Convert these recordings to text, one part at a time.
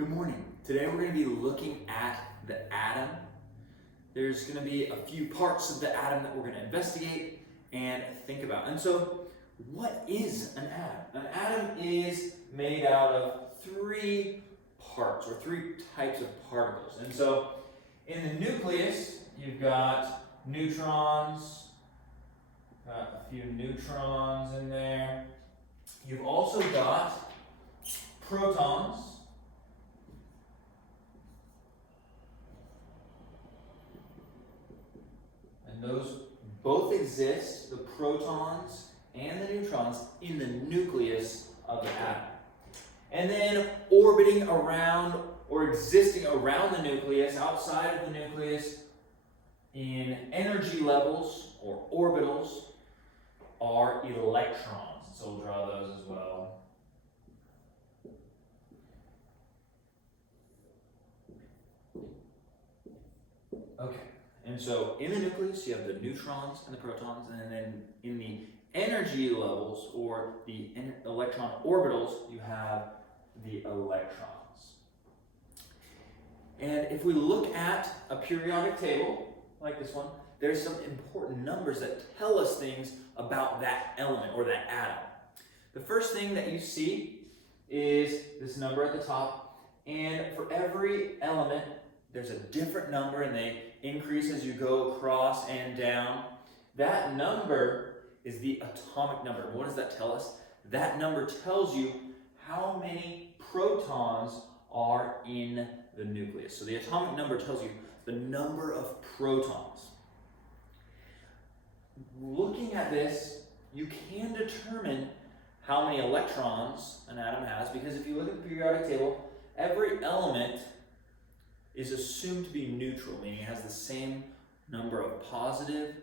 Good morning. Today we're going to be looking at the atom. There's going to be a few parts of the atom that we're going to investigate and think about. And so, what is an atom? An atom is made out of three parts, or three types of particles. And so, in the nucleus, you've got neutrons, got a few neutrons in there. You've also got protons. And those both exist, the protons and the neutrons, in the nucleus of the atom. And then orbiting around or existing around the nucleus, outside of the nucleus, in energy levels or orbitals, are electrons. So we'll draw those as well. Okay. And so in the nucleus, you have the neutrons and the protons, and then in the energy levels, or the electron orbitals, you have the electrons. And if we look at a periodic table, like this one, there's some important numbers that tell us things about that element, or that atom. The first thing that you see is this number at the top, and for every element, there's a different number, and they increase as you go across and down. That number is the atomic number. What does that tell us? That number tells you how many protons are in the nucleus. So the atomic number tells you the number of protons. Looking at this, you can determine how many electrons an atom has, because if you look at the periodic table, every element is assumed to be neutral, meaning it has the same number of positive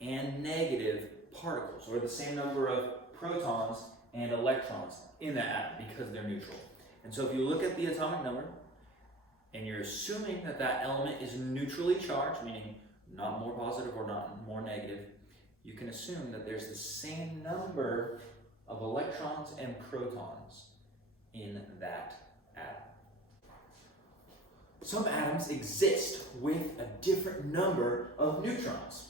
and negative particles, or the same number of protons and electrons in that atom, because they're neutral. And so if you look at the atomic number, and you're assuming that that element is neutrally charged, meaning not more positive or not more negative, you can assume that there's the same number of electrons and protons in that atom. Some atoms exist with a different number of neutrons.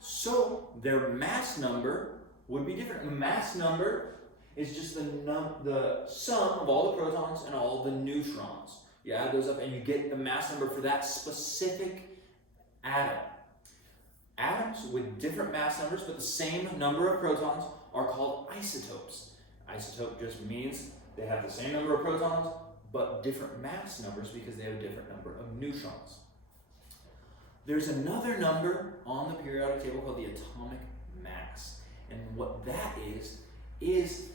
So their mass number would be different. The mass number is just the sum of all the protons and all the neutrons. You add those up and you get the mass number for that specific atom. Atoms with different mass numbers but the same number of protons are called isotopes. Isotope just means they have the same number of protons but different mass numbers because they have a different number of neutrons. There's another number on the periodic table called the atomic mass. And what that is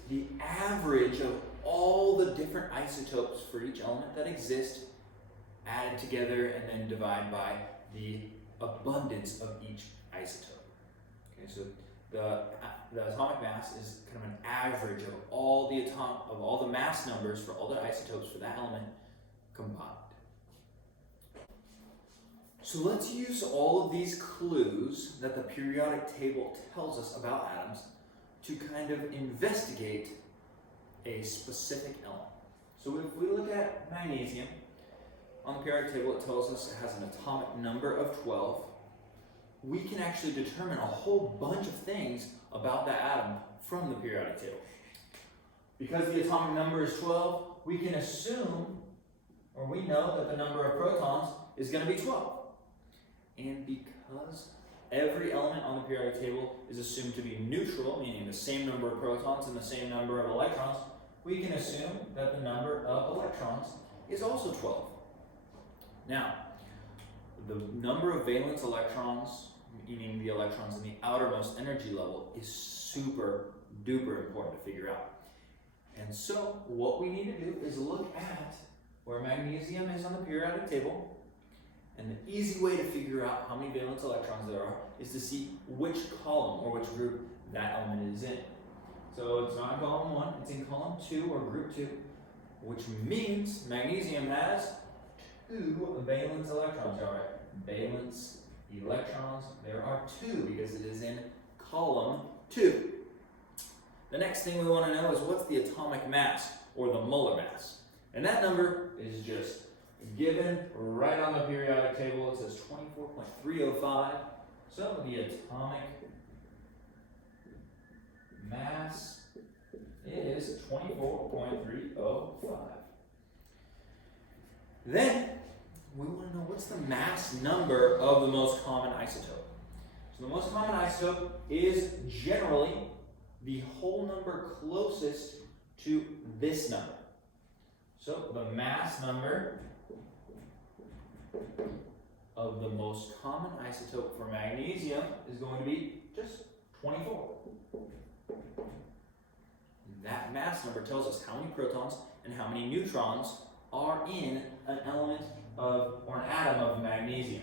the average of all the different isotopes for each element that exist, added together and then divided by the abundance of each isotope. Okay, so the atomic mass is kind of an average of all the mass numbers for all the isotopes for that element combined. So let's use all of these clues that the periodic table tells us about atoms to kind of investigate a specific element. So if we look at magnesium, on the periodic table it tells us it has an atomic number of 12. We can actually determine a whole bunch of things about that atom from the periodic table. Because the atomic number is 12, we can assume, or we know that the number of protons is going to be 12. And because every element on the periodic table is assumed to be neutral, meaning the same number of protons and the same number of electrons, we can assume that the number of electrons is also 12. Now, the number of valence electrons, meaning the electrons in the outermost energy level, is super duper important to figure out. And so what we need to do is look at where magnesium is on the periodic table, and the easy way to figure out how many valence electrons there are is to see which column or which group that element is in. So it's not in column 1, it's in column 2 or group 2, which means magnesium has 2 valence electrons. All right, valence electrons, there are 2 because it is in column 2. The next thing we want to know is what's the atomic mass, or the molar mass. And that number is just given right on the periodic table. It says 24.305. So the atomic mass is 24.305. Then we want to know what's the mass number of the most common isotope. So the most common isotope is generally the whole number closest to this number. So the mass number of the most common isotope for magnesium is going to be just 24. That mass number tells us how many protons and how many neutrons are in an element of, or an atom of magnesium.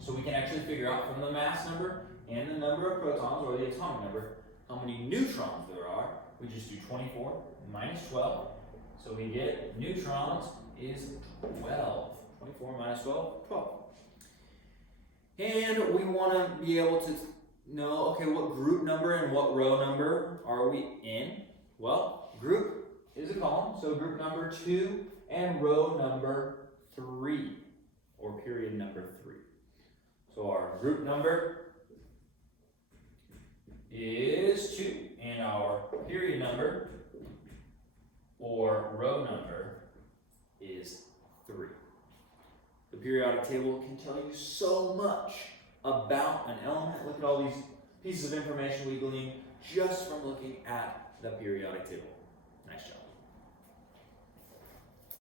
So we can actually figure out from the mass number and the number of protons, or the atomic number, how many neutrons there are. We just do 24 minus 12. So we get neutrons is 12. 24 minus 12, 12. And we want to be able to know, okay, what group number and what row number are we in? Well, group is a column, so group number 2 and row number 3, or period number 3. So our group number is 2, and our period number, or row number, is 3. The periodic table can tell you so much about an element. Look at all these pieces of information we glean just from looking at the periodic table. Nice job.